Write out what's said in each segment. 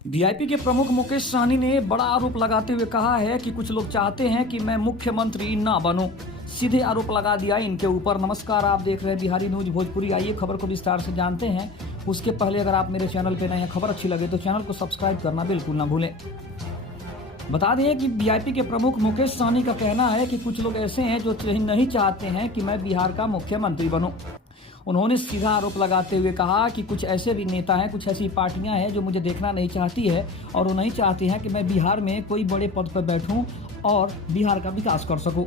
VIP के प्रमुख मुकेश सहनी ने बड़ा आरोप लगाते हुए कहा है कि कुछ लोग चाहते हैं कि मैं मुख्यमंत्री ना बनूं। सीधे आरोप लगा दिया इनके ऊपर। नमस्कार, आप देख रहे हैं बिहारी न्यूज भोजपुरी। आइए खबर को विस्तार से जानते हैं। उसके पहले अगर आप मेरे चैनल पे नए हैं, खबर अच्छी लगे तो चैनल को सब्सक्राइब करना बिल्कुल ना भूलें। बता दें कि वीआईपी के प्रमुख मुकेश सहनी का कहना है कि कुछ लोग ऐसे हैं जो नहीं चाहते हैं कि मैं बिहार का मुख्यमंत्री बनूं। उन्होंने सीधा आरोप लगाते हुए कहा कि कुछ ऐसे भी नेता हैं, कुछ ऐसी पार्टियां हैं जो मुझे देखना नहीं चाहती है और वो नहीं चाहती हैं कि मैं बिहार में कोई बड़े पद पर बैठूं और बिहार का विकास कर सकूं,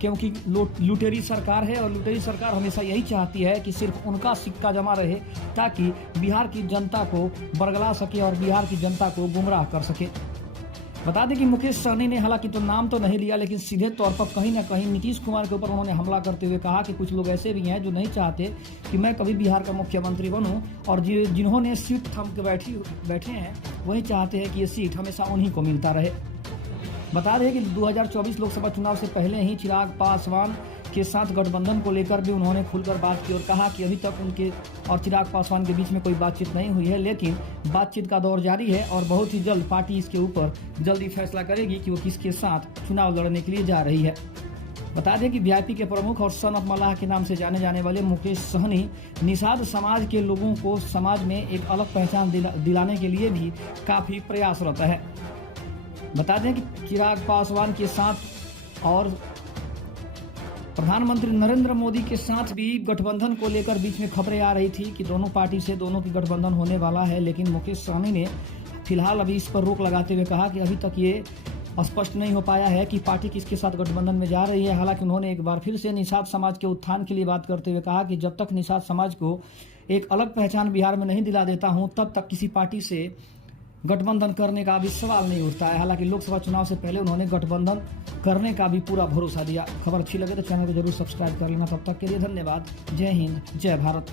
क्योंकि लुटेरी सरकार है और लुटेरी सरकार हमेशा यही चाहती है कि सिर्फ उनका सिक्का जमा रहे ताकि बिहार की जनता को बरगला सके और बिहार की जनता को गुमराह कर सके। बता दें कि मुकेश सहनी ने हालांकि तो नाम तो नहीं लिया, लेकिन सीधे तौर पर कहीं ना कहीं नीतीश कुमार के ऊपर उन्होंने हमला करते हुए कहा कि कुछ लोग ऐसे भी हैं जो नहीं चाहते कि मैं कभी बिहार का मुख्यमंत्री बनूं और जिन्होंने सीट थम के बैठे हैं वही चाहते हैं कि ये सीट हमेशा उन्हीं को मिलता रहे। बता दें कि 2024 लोकसभा चुनाव से पहले ही चिराग पासवान के साथ गठबंधन को लेकर भी उन्होंने खुलकर बात की और कहा कि अभी तक उनके और चिराग पासवान के बीच में कोई बातचीत नहीं हुई है, लेकिन बातचीत का दौर जारी है और बहुत ही जल्द पार्टी इसके ऊपर जल्दी फैसला करेगी कि वो किसके साथ चुनाव लड़ने के लिए जा रही है। बता दें कि वीआईपी के प्रमुख और सन ऑफ मल्लाह के नाम से जाने जाने वाले मुकेश सहनी निषाद समाज के लोगों को समाज में एक अलग पहचान दिलाने के लिए भी काफ़ी प्रयासरत है। बता दें कि चिराग पासवान के साथ और प्रधानमंत्री नरेंद्र मोदी के साथ भी गठबंधन को लेकर बीच में खबरें आ रही थी कि दोनों पार्टी से दोनों की गठबंधन होने वाला है, लेकिन मुकेश सहनी ने फिलहाल अभी इस पर रोक लगाते हुए कहा कि अभी तक ये स्पष्ट नहीं हो पाया है कि पार्टी किसके साथ गठबंधन में जा रही है। हालांकि उन्होंने एक बार फिर से निषाद समाज के उत्थान के लिए बात करते हुए कहा कि जब तक निषाद समाज को एक अलग पहचान बिहार में नहीं दिला देता हूँ तब तक किसी पार्टी से गठबंधन करने का भी सवाल नहीं उठता है। हालांकि लोकसभा चुनाव से पहले उन्होंने गठबंधन करने का भी पूरा भरोसा दिया। खबर अच्छी लगे तो चैनल को जरूर सब्सक्राइब कर लेना। तब तक के लिए धन्यवाद। जय हिंद, जय भारत।